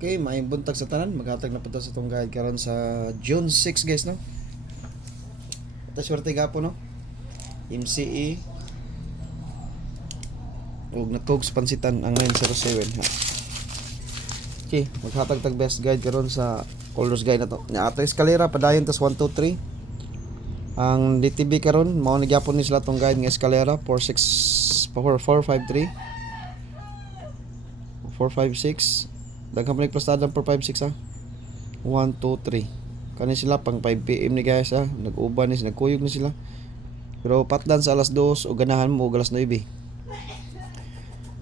Okay, maayong buntag sa tanan. Maghatag na po ta sa itong guide karon sa June 6 guys, no? Ito swerte gapo, no? MCE ug natugs pansitan ang 907 ha. Okay, maghatag tag best guide karon sa Colors guide na to. Nya ato eskalera padayon tas 1 2 3. Ang DTB karon mao ni gyapon ni sila tong guide nga eskalera 453 456. Daghang pa nagprestadang 456 ha. 1 2 3. Kani sila pang 5 PM ni guys ha. Nag-uban ni nagkuyog na sila. Pero patdan sa alas 2 o ganahan mo og alas 9.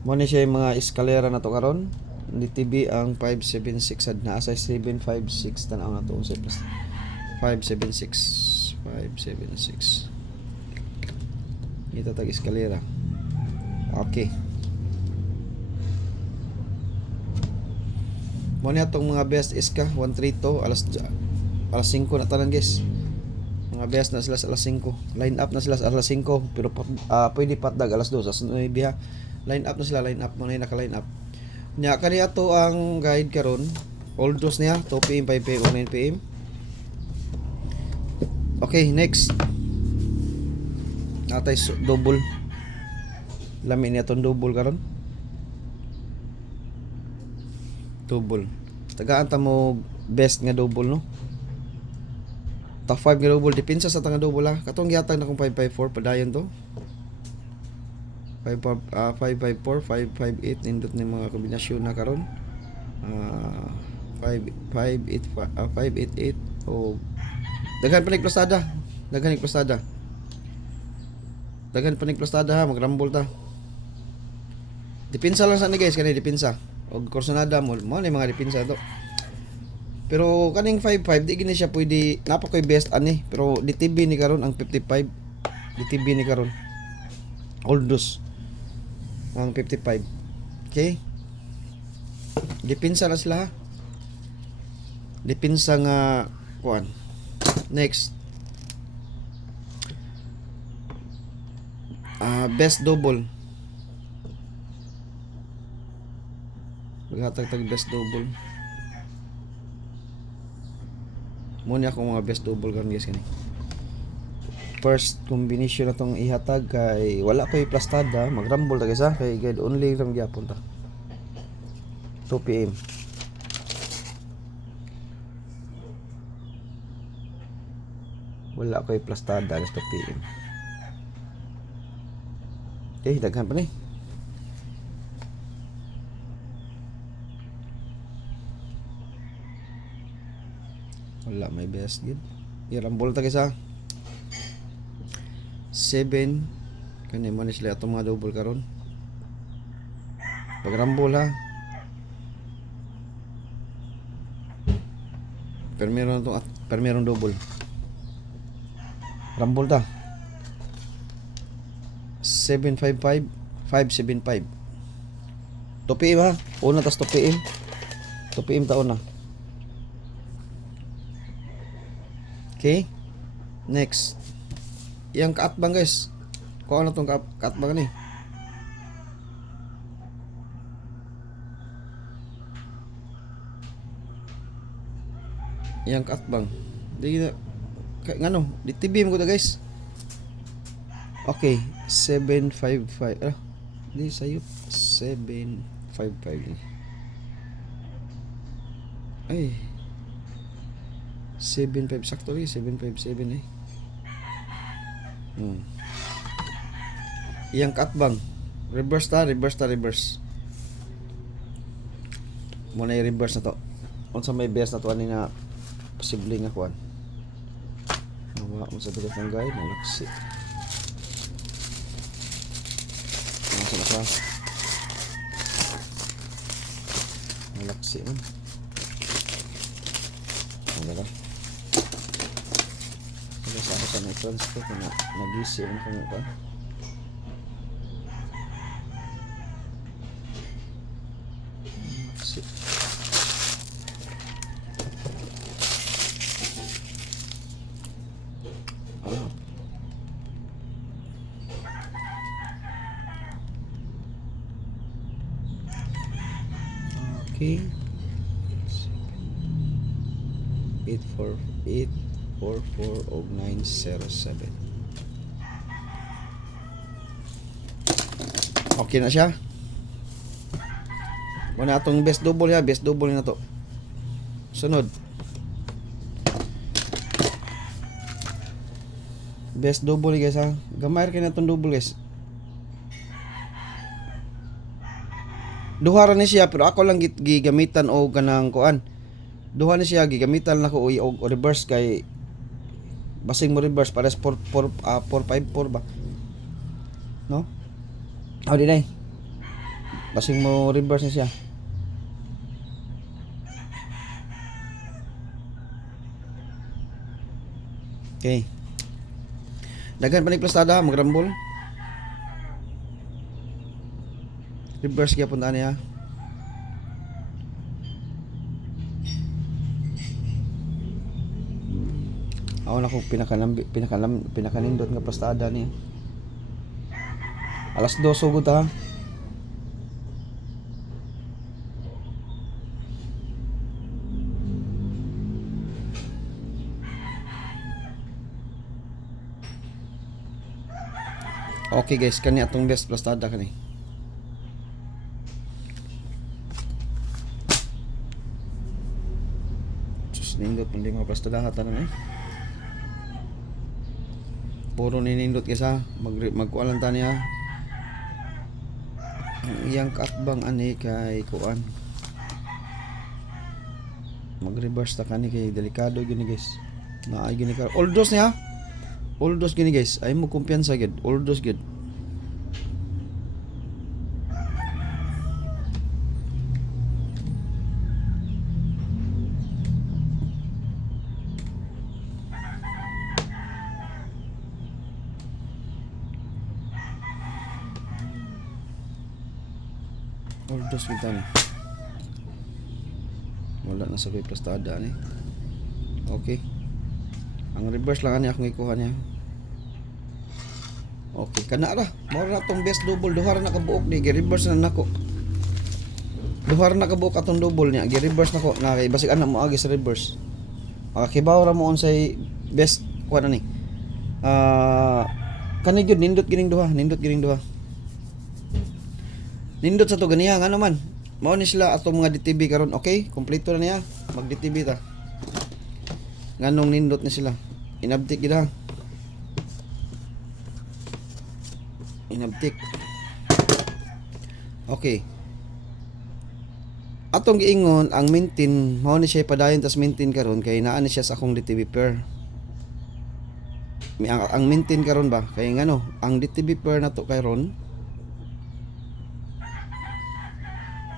Mo ni siya yung mga eskalera na to karon. DTB ang 576 sad na sa 756 tan-aw na to sa 576 576. Ito tag eskalera. Okay. Mo ni atong mga best iska 132 alas 5 na tanan guys. Mga best na sila sa alas 5. Line up na sila sa alas 5 pero pwede patdag alas 2 sa 9 ha. Line up na sila, line up mo na naka-line up. Nya kani ato ang guide karon. All those niya 2 PM, 5 PM, 9 PM. Okay, next. Natay double. Lami niya tong double karon. Double. Tagaan ta mo best nga double, no? Top 5 nga double depensa sa tanga double ha. Katong gihatag na kong 554 padayon to. 554 558 nindot ni mga kombinasyon na karon. 588 o daghan pa ning plastada. Daghan pa ning plastada ha, magrambol ta. Depensa lang sa ni guys, kani depensa. Og korsonada mo ni mga depensa to. Pero kaning 55 di gini siya pwede napa koy best ani, pero DTB ni karon ang 55. DTB ni karon. All those ang 55. Okay? Depensa na sila ha. Depensa nga kuan. Next. Best double. Maghatag tag best double. Muna ako mga best double karon guys kani. First combination na tong ihatag kay wala koy plastada, magrambol ta guys ha kay guide only ram gyapon ta. 2 PM. Wala koy plastada alas 2 PM. Okay, daghan pa ni. Wala may best gid. Irambol ta guys ha. 7 kani mo ni sila atong mga double karon. Pagrambol ha. Permeron double. Rambol ta. 755 575. 2 PM ha. Una tas 2 PM. 2 PM taon na. Okay. Next. Yang kaatbang guys. Kung ano tong kaatbang ni. Yang kaatbang. Di na ngano, DTB mo ko ta guys. Okay, 755. Di sayo 755 ni. Ay. 75 sakto rin, 757 eh. Iyang katbang. Reverse. Muna i-reverse na to. Unsa may best na to ani na posible nga kuan. Nawa mo sa dugot ng guide, nalaksi. Nasa. Nalaksi man. Ano ba? Sa ako sa transfer ko na nag-isi ang kanya okay. 844 og 907. Okay na siya. Muna atong best double ha, best double na to. Sunod. Best double guys ha. Gamay kay na tong double guys. Duha ra ni siya pero ako lang gigamitan og kanang kuan. Duha ni siya gigamitan nako og reverse kay basing mo reverse pares 454 ba. No? Di na. Basing mo reverse na siya. Okay. Daghan pa ni plastada magrambol. Reverse kaya punta niya. Ako na ko pinakanindot nga plastada niya. Alas 2 sugod ha. Okay guys, kani atong best plastada kani. Sus nindot pang lima plastada hatan na eh. Puro ninindot guys ha. Magkualan ta niya. Ang iyang kaatbang ani kay kuan. Mag-reverse ta kani kay delikado gini guys. Naay gini ka. All dose niya. All dose gini guys. Ay mo kumpiyansa gid. All dose gid. All dose gid tani. Wala na sa kay plastada ni. Okay. Ang reverse lang ani akong ikuha niya. Okay, kana ra. Mao na tong best double duha ra nakabuok ni gi-reverse na nako. Duha ra nakabuok atong double niya, gi-reverse nako na kay basig ana mo agi sa reverse. Kibaw ra mo unsay best kuan ani. Kani gyud nindot gining duha, nindot gining duha. Nindot sa to ganiya nga naman. Mao ni sila atong mga DTB karon, okay? Kompleto na niya. Mag DTB ta. Nganong nindot ni sila. Inabtik gid ha. Inabtik. Okay. Atong giingon ang maintain mao ni siya padayon tas maintain karon kay naa ni siya sa akong DTB pair. Ang maintain karon ba kay ngano, ang DTB pair na to karon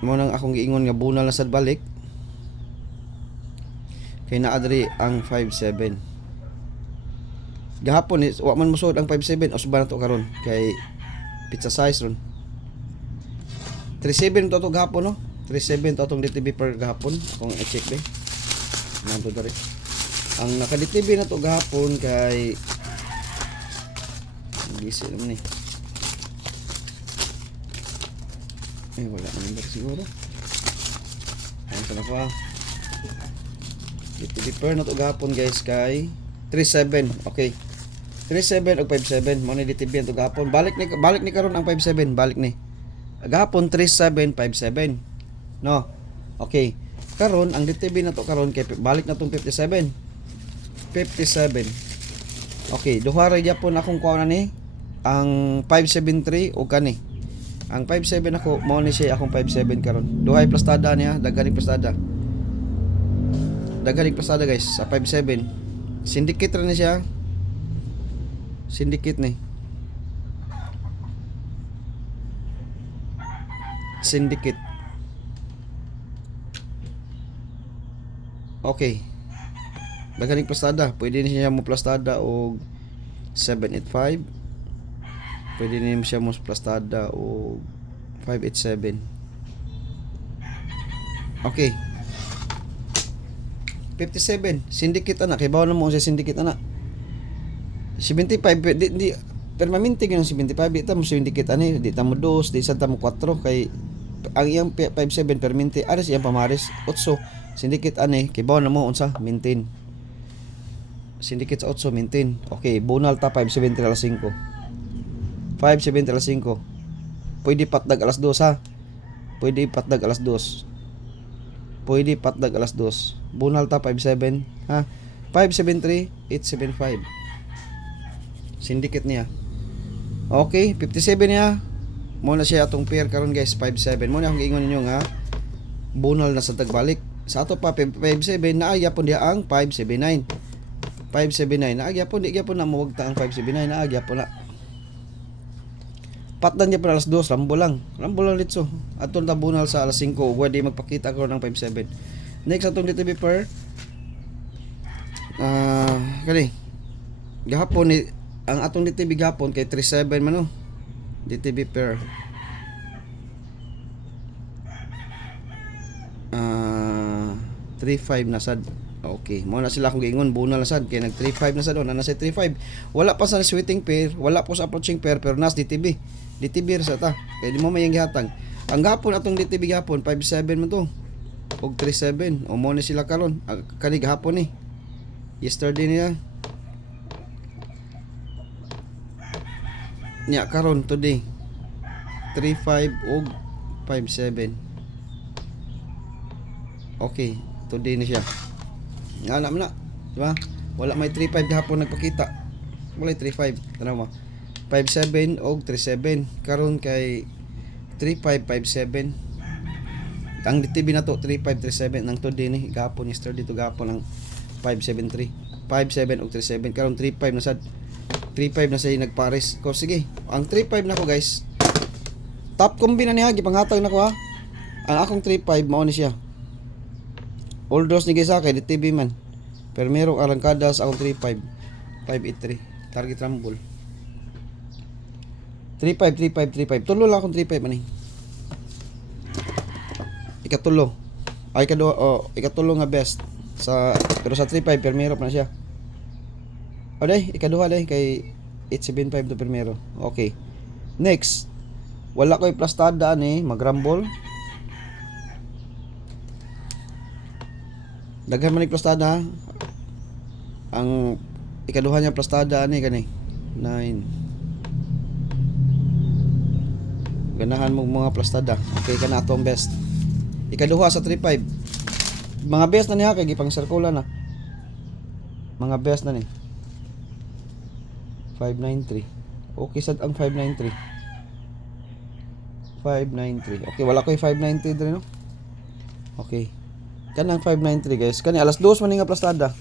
mo nang akong giingon nga bunal na sad balik kay naa diri ang 57. Gahapon wa man musod ang 57 usba na to karon kay pizza size ron. 37 to gahapon no. 37 to atong DTB per gahapon kung i-check be. Nanto diri. Ang naka DTB na to gahapon kay busy naman ni. Wala na number siguro. Ayan sa nakuha. DTB per na to gahapon guys kay 37. Okay. 37 o 57 mo ni DTB to gahapon. Balik ni karon ang 57, balik ni. Gahapon 37 57. No. Okay. Karon ang DTB na to karon kay balik na tong 57. 57. Okay, duha ra gyapon akong kuha na ni ang 573 o kani. Ang 57 ako mao ni siya akong 57 karon. Duhay plastada niya, daghaning plastada. Daghaning plastada guys sa 57. Syndicate ra ni siya. Syndicate ni. Syndicate. Okay. Daghaning plastada. Pwede niya mo plastada og 785. Pwede niya siya mo plastada og 587. Okay. 57. Syndicate ana. Kay bawal na mo sa syndicate ana. 75 di permanente gyud 75 di ta mo syndicate ani di ta mo 2 di sa ta mo 4 kay ang iyang 57 permanente ares iyang pamares 8 syndicate ani kay bawal na mo unsa maintain Syndicate sa 8, maintain. Okay, bunal ta 570 alas 5. 570 alas 5. Pwede patdag alas 2 ha. Pwede patdag alas 2. Pwede patdag alas 2. Bunal ta 57 ha. 573 875. Syndicate niya. Okay, 57 niya. Muna siya atong pair karon guys, 57. Muna akong giingon ninyo nga bunal na sa tagbalik. Sa ato pa 57 naagya pon diha ang 579. 579 naagya pon di gyapon na muwagta ang 579 naagya pon na. Patdan niya pa alas 2, lambo lang litso. Atong ta bunal sa alas 5, pwede magpakita ko ng 57. Next atong DTB per kani gahapon ni ang atong DTB gahapon kay 37 man no. DTB per 35 na sad. Okay, mo na sila akong giingon bunal na sad kay nag 35 na sad on na sa 35. Wala pa sa sweating pair, wala po sa approaching pair pero nas DTB. DTB sa ta. Kay di mo may gihatag. Ang gapon atong DTB gapon 57 man to. Og 37. O mo ni sila karon. Kani gahapon ni. Yesterday niya. Nya karon today 35 og 57. Okay, today na siya. Nga na, di ba? Wala may 35 gahapon nagpakita. Wala 35, tanaw mo. 57 og 37. Karon kay 3557. Ang DTB na to 3537 nang today ni gahapon yesterday to gahapon ang 573. 57 og 37 karon 35 na sad. 35 na say nagpares. Ko sige, ang 35 na ko guys. Top combi na niya gipanghatag na ko ha. Ang akong 35 mao ni siya. All draws ni Gisa kay DTB man. Pero merong arangkada sa akong 35. 583. Target rumble. 35. Tulo lang akong 35 man eh. Ikatulo. Ay kadua ikatulo nga best sa pero sa 35 primero pa na siya. O day, ikaduha day kay 875 to primero. Okay. Next. Wala ko'y plastada ni mag-rumble. Daghan man ni plastada. Ang ikaduha niya plastada ni kani 9. Ganahan mo mga plastada. Okay kana atong best. Ikaduha sa 35. Mga best na niya kay gipang sirkulan na. Mga best na ni. 593. Okay sad ang 593. 593. Okay, wala ko yung 593 dre no. Okay. Kanang 593 guys. Kani alas 2 man ni nga plastada.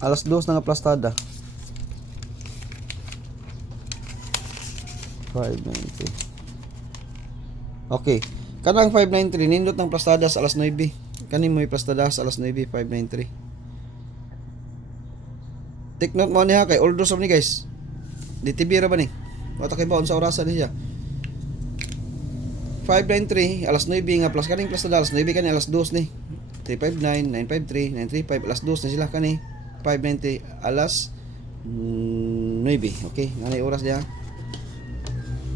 Alas 2 na nga plastada. 593. Okay. Kanang 593 nindot ng plastada sa alas 9. Kani mo yung plastada sa alas 9 593. Take note mo niya kay oldos ni guys. DTB ra ba ni? Wata kay baon sa orasan niya. 593 alas 9 nga plus kaning plastada alas 9 kani alas 2 ni. 359 953 935 alas 2 na sila kani. 590 alas 9. Okay, nanay oras dia.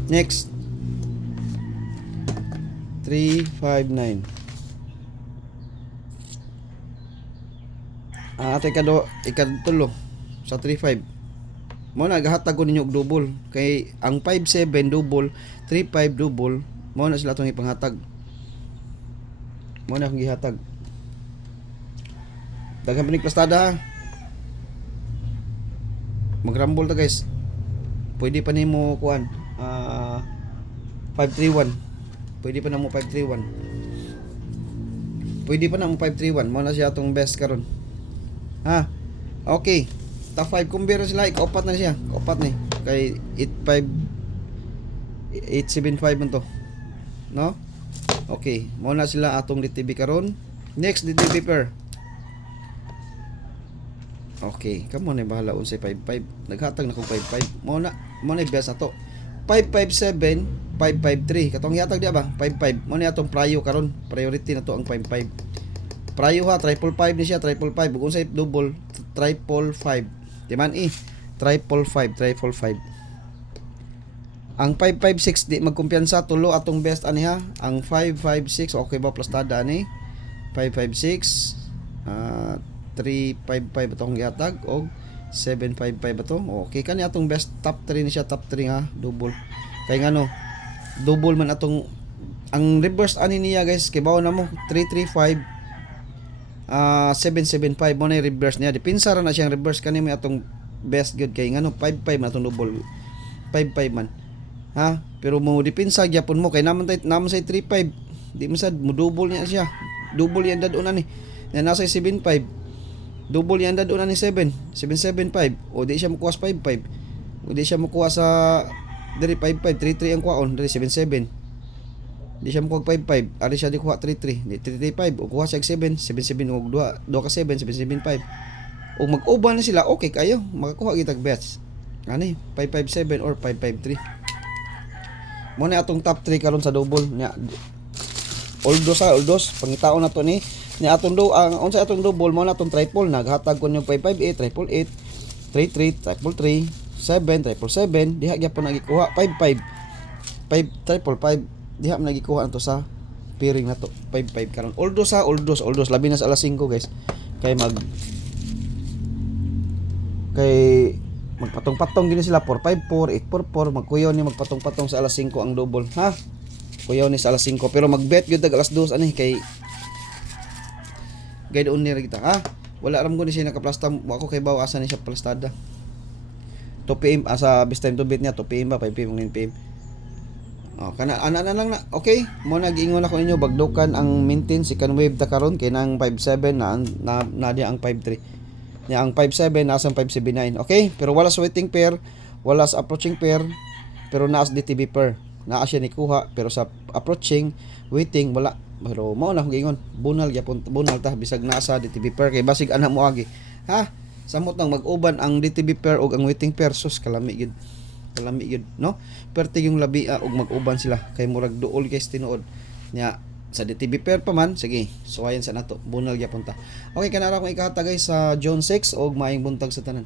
Next 359. Ate ikatulo sa 35. Mo na gahatag ko ninyo og double kay ang 57 double, 35 double, mo na sila tong ipanghatag. Mo na akong gihatag. Daghan pa ni plastada ha. Mag-rumble ta guys. Pwede pa nimo kuan 531. Pwede pa na mo 531. Pwede pa na mo 531. Mo na siya atong best karon. Ha. Okay. Ta 5 kumbira sila, ikapat na siya. Ikapat ni. Kay 875 man to. No? Okay, mo na sila atong DTB karon. Next DTB pair. Okay, kamo na bahala unsay 55. Naghatag na kog 55. Mo na best na to. 557, 553. Katong yatag dia ba? 55. Mo ni atong prayo karon. Priority na to ang 55. Prayo ha, 555 ni siya, 555. Ug unsay double 555. Di man triple 5. Ang 556 di magkumpiyansa tulo atong best ani ha. Ang 556 okay ba plastada ani? 556 355 atong gihatag og 755 ato. Okay kani atong best top 3 ni siya, top 3 nga double. Kay ngano, double man atong ang reverse ani niya guys, kay bawo na mo 335 775 mo na yung reverse niya. Dipinsa ra na siyang reverse kani may atong best good kay ngano 55 man atong double. 55 man. Ha? Pero mo dipinsa gyapon mo kay naman say 35. Di mo sad mo double niya siya. Double yan dadon na ni. Na nasa 75. Double yan dadon na ni 775. O di siya makuha sa 55. O di siya makuha sa diri 55 33 ang kuhaon diri 77. Di siya makuha 55. Ari siya di kuha 33. Di 335 o kuha siya 7 77 og 2 ka 7 775. O mag-uban na sila okay kayo. Makakuha kitag bets. Ani 557 or 553. Mo na atong top 3 karon sa double nya. Oldos pangitaon na to ni atong ang unsa atong double mo na atong triple naghatag kon yung 558 888 33 33 7 diha gyapon nagikuha 55 5 diha man nagikuha to sa pairing na to 55 karon oldos labi na sa alas 5 guys kay magpatong-patong gini sila 454 844 magkuyaw ni magpatong-patong sa alas 5 ang double ha. Kuyaw ni sa alas 5 pero magbet gyud alas 2 ani kay guide on ni kita ha. Wala ram ko ni siya nakaplasta ako kay baw asa ni siya plastada. 2 PM asa best time to bet niya 2 PM ba 5 PM 9 PM. Oh kana ana lang na okay mo nag-ingon ako ninyo bagdukan ang maintain si kan wave ta karon kay nang 57 na dia ang 53. Nya ang 57 nasa 579 okay pero wala sa waiting pair wala sa approaching pair pero naas DTB pair naa siya ni kuha pero sa approaching waiting wala pero mao na gingon bunal gyapon bunal ta bisag nasa DTB pair kay basig ana mo agi ha samot nang mag-uban ang DTB pair ug ang waiting pair sus kalami gid no perti yung labi og mag-uban sila kay murag duol guys tinuod nya sa DTB pair pa man sige suwayan sa nato bunal gyapon ta okay kana ra akong ikahata guys sa John 6 og maayong buntag sa tanan.